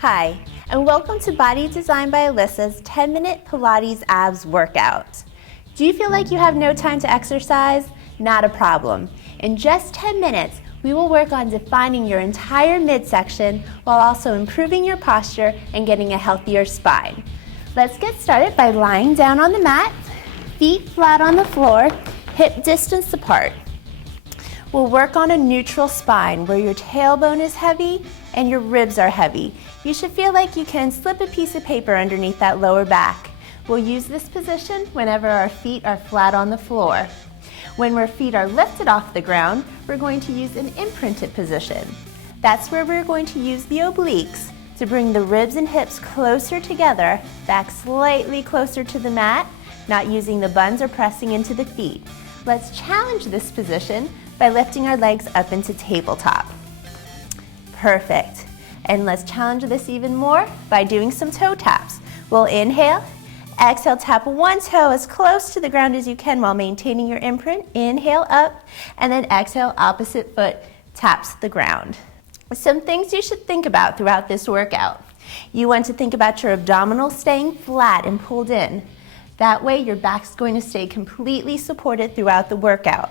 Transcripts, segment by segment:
Hi, and welcome to Body Designed by Alissa's 10-minute Pilates abs workout. Do you feel like you have no time to exercise? Not a problem. In just 10 minutes, we will work on defining your entire midsection while also improving your posture and getting a healthier spine. Let's get started by lying down on the mat, feet flat on the floor, hip distance apart. We'll work on a neutral spine where your tailbone is heavy and your ribs are heavy. You should feel like you can slip a piece of paper underneath that lower back. We'll use this position whenever our feet are flat on the floor. When our feet are lifted off the ground, we're going to use an imprinted position. That's where we're going to use the obliques to bring the ribs and hips closer together, back slightly closer to the mat, not using the buns or pressing into the feet. Let's challenge this position by lifting our legs up into tabletop. Perfect. And let's challenge this even more by doing some toe taps. We'll inhale, exhale, tap one toe as close to the ground as you can while maintaining your imprint. Inhale up, and then exhale, opposite foot taps the ground. Some things you should think about throughout this workout. You want to think about your abdominals staying flat and pulled in. That way your back's going to stay completely supported throughout the workout.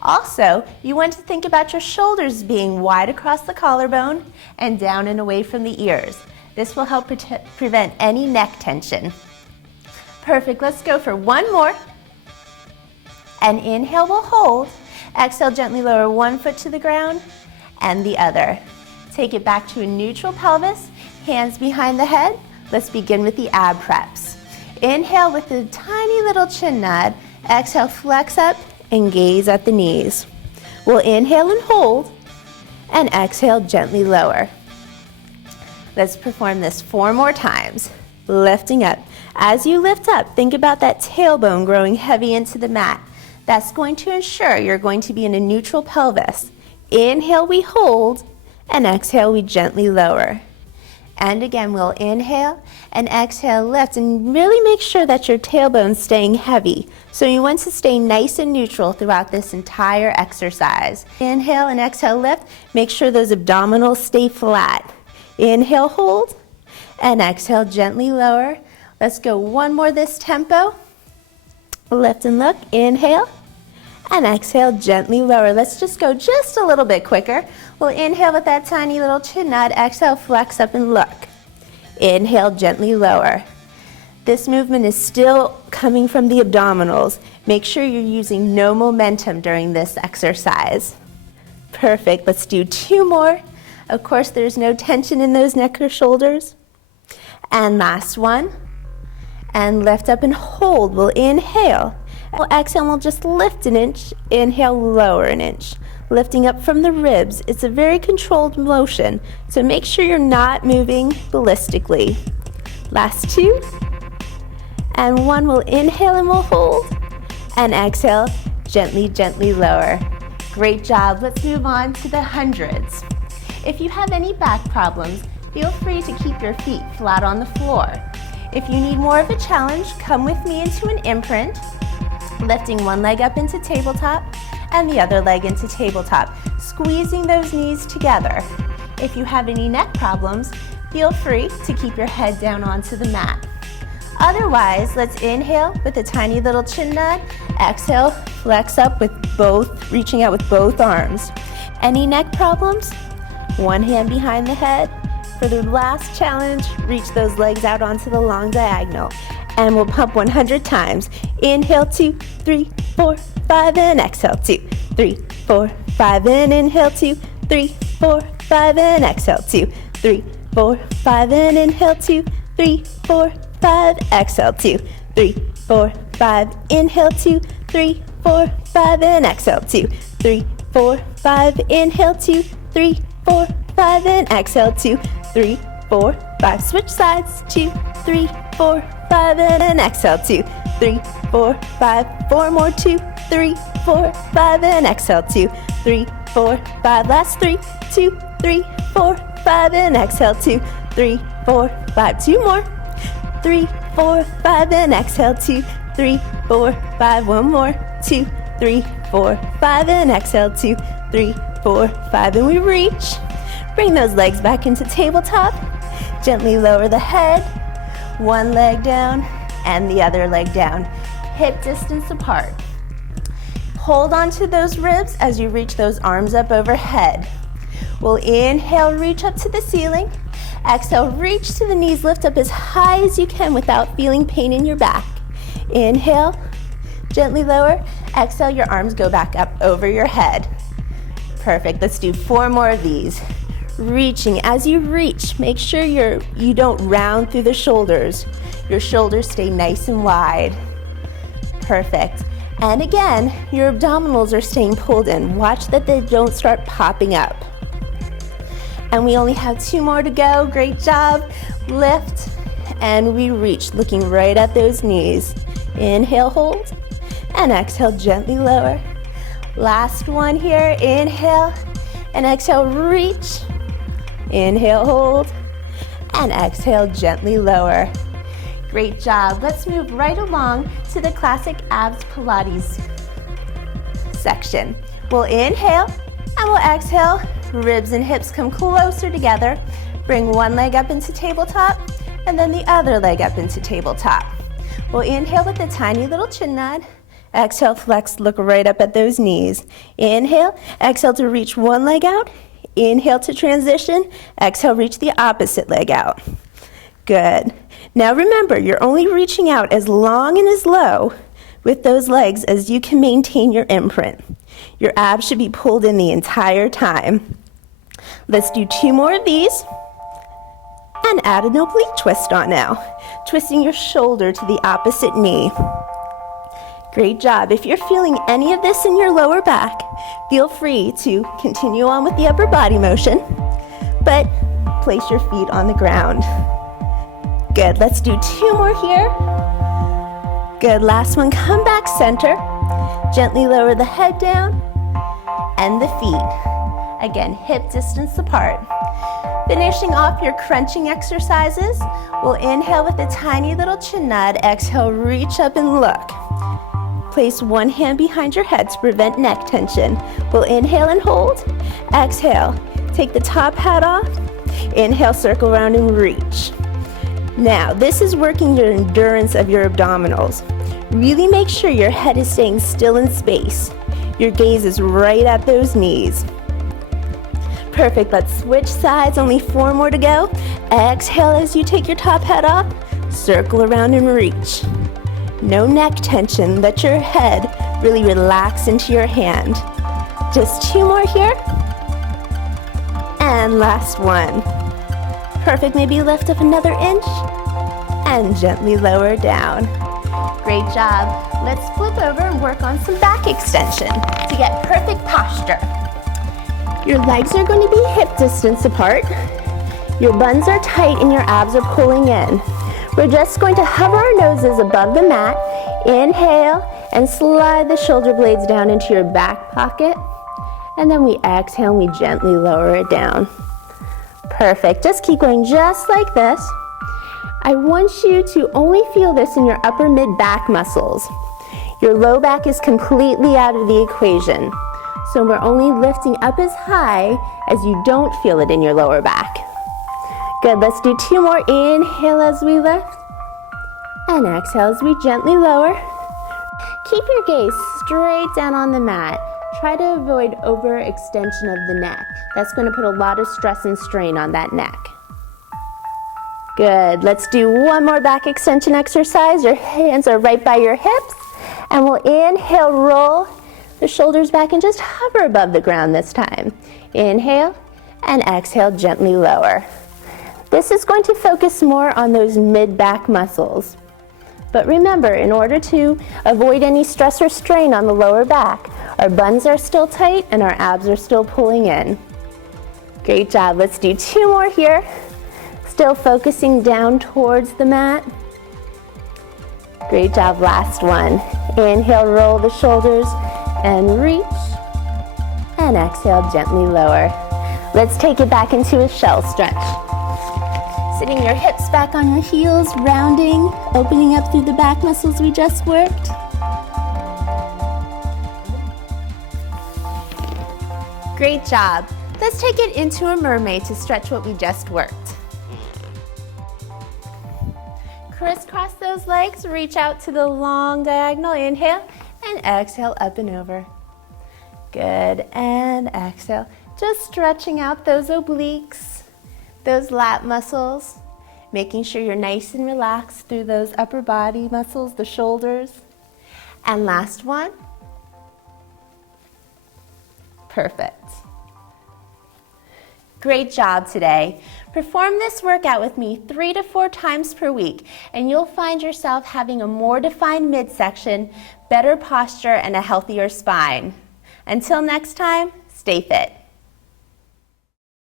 Also, you want to think about your shoulders being wide across the collarbone and down and away from the ears. This will help prevent any neck tension. Perfect, let's go for one more. And inhale, we'll hold. Exhale, gently lower one foot to the ground and the other. Take it back to a neutral pelvis, hands behind the head. Let's begin with the ab preps. Inhale with a tiny little chin nod. Exhale, flex up and gaze at the knees. We'll inhale and hold, and exhale, gently lower. Let's perform this 4 more times. Lifting up. As you lift up, think about that tailbone growing heavy into the mat. That's going to ensure you're going to be in a neutral pelvis. Inhale, we hold, and exhale, we gently lower. And again, we'll inhale and exhale, lift, and really make sure that your tailbone's staying heavy. So you want to stay nice and neutral throughout this entire exercise. Inhale and exhale, lift. Make sure those abdominals stay flat. Inhale, hold, and exhale, gently lower. Let's go one more this tempo. Lift and look, inhale, and exhale, gently lower. Let's just go just a little bit quicker. We'll inhale with that tiny little chin nod. Exhale, flex up and look. Inhale, gently lower. This movement is still coming from the abdominals. Make sure you're using no momentum during this exercise. Perfect. Let's do 2 more. Of course, there's no tension in those neck or shoulders. And last one. And lift up and hold. We'll inhale. We'll exhale and we'll just lift an inch. Inhale, lower an inch. Lifting up from the ribs. It's a very controlled motion, so make sure you're not moving ballistically. Last 2. And 1, we'll inhale and we'll hold. And exhale, gently, gently lower. Great job. Let's move on to the hundreds. If you have any back problems, feel free to keep your feet flat on the floor. If you need more of a challenge, come with me into an imprint, lifting one leg up into tabletop and the other leg into tabletop, squeezing those knees together. If you have any neck problems, feel free to keep your head down onto the mat. Otherwise, let's inhale with a tiny little chin nod. Exhale, flex up with both, reaching out with both arms. Any neck problems? One hand behind the head. For the last challenge, reach those legs out onto the long diagonal. And we'll pump 100 times. Inhale, 2, 3, 4, 5, and exhale, 2, 3, 4, 5, and inhale, 2, 3, 4, 5, and exhale, 2, 3, 4, 5, and inhale, 2, 3, 4, 5, exhale, 2, 3, 4, 5, inhale, 2, 3, 4, 5, and exhale, 2, 3, 4, 5, inhale, 2, 3, 4, 5, and exhale, 2, 3, 4, 5. Switch sides, 2, 3, 4, 5, and exhale, 2, 3, 4, 5. 4 more, 2, 3, 4, 5, and exhale, 2, 3, 4, 5. Last 3, 2, 3, 4, 5, and exhale, 2, 3, 4, 5. 2 more, 3, 4, 5, and exhale, 2, 3, 4, 5. 1 more, 2, 3, 4, 5, and exhale, 2, 3, 4, 5, and we reach. Bring those legs back into tabletop. Gently lower the head, one leg down and the other leg down, hip distance apart. Hold on to those ribs as you reach those arms up overhead. We'll inhale, reach up to the ceiling. Exhale, reach to the knees, lift up as high as you can without feeling pain in your back. Inhale, gently lower. Exhale, your arms go back up over your head. Perfect, let's do 4 more of these. Reaching, as you reach, make sure you don't round through the shoulders. Your shoulders stay nice and wide. Perfect. And again, your abdominals are staying pulled in. Watch that they don't start popping up. And we only have 2 more to go. Great job. Lift, and we reach, looking right at those knees. Inhale, hold, and exhale, gently lower. Last one here. Inhale, and exhale, reach. Inhale, hold, and exhale, gently lower. Great job. Let's move right along to the classic abs Pilates section. We'll inhale and we'll exhale. Ribs and hips come closer together. Bring one leg up into tabletop and then the other leg up into tabletop. We'll inhale with a tiny little chin nod. Exhale, flex, look right up at those knees. Inhale, exhale to reach one leg out. Inhale to transition. Exhale, reach the opposite leg out. Good. Now remember, you're only reaching out as long and as low with those legs as you can maintain your imprint. Your abs should be pulled in the entire time. Let's do 2 more of these and add an oblique twist on now. Twisting your shoulder to the opposite knee. Great job. If you're feeling any of this in your lower back, feel free to continue on with the upper body motion, but place your feet on the ground. Good, let's do 2 more here. Good, last one, come back center. Gently lower the head down and the feet. Again, hip distance apart. Finishing off your crunching exercises, we'll inhale with a tiny little chin nod. Exhale, reach up and look. Place one hand behind your head to prevent neck tension. We'll inhale and hold. Exhale, take the top hat off. Inhale, circle around and reach. Now, this is working your endurance of your abdominals. Really make sure your head is staying still in space. Your gaze is right at those knees. Perfect, let's switch sides, only 4 more to go. Exhale as you take your top hat off, circle around and reach. No neck tension, let your head really relax into your hand. Just 2 more here. And last one. Perfect, maybe lift up another inch and gently lower down. Great job. Let's flip over and work on some back extension to get perfect posture. Your legs are going to be hip distance apart. Your buns are tight and your abs are pulling in. We're just going to hover our noses above the mat. Inhale and slide the shoulder blades down into your back pocket. And then we exhale and we gently lower it down. Perfect. Just keep going just like this. I want you to only feel this in your upper mid-back muscles. Your low back is completely out of the equation. So we're only lifting up as high as you don't feel it in your lower back. Good, let's do 2 more. Inhale as we lift, and exhale as we gently lower. Keep your gaze straight down on the mat. Try to avoid overextension of the neck. That's going to put a lot of stress and strain on that neck. Good, let's do 1 more back extension exercise. Your hands are right by your hips, and we'll inhale, roll the shoulders back and just hover above the ground this time. Inhale and exhale, gently lower. This is going to focus more on those mid-back muscles. But remember, in order to avoid any stress or strain on the lower back, our buns are still tight and our abs are still pulling in. Great job. Let's do 2 more here. Still focusing down towards the mat. Great job. Last one. Inhale, roll the shoulders and reach. And exhale, gently lower. Let's take it back into a shell stretch. Sitting your hips back on your heels, rounding, opening up through the back muscles we just worked. Great job. Let's take it into a mermaid to stretch what we just worked. Crisscross those legs, reach out to the long diagonal. Inhale and exhale, up and over. Good, and exhale. Just stretching out those obliques, those lat muscles, making sure you're nice and relaxed through those upper body muscles, the shoulders. And last one. Perfect. Great job today. Perform this workout with me 3 to 4 times per week, and you'll find yourself having a more defined midsection, better posture, and a healthier spine. Until next time, stay fit.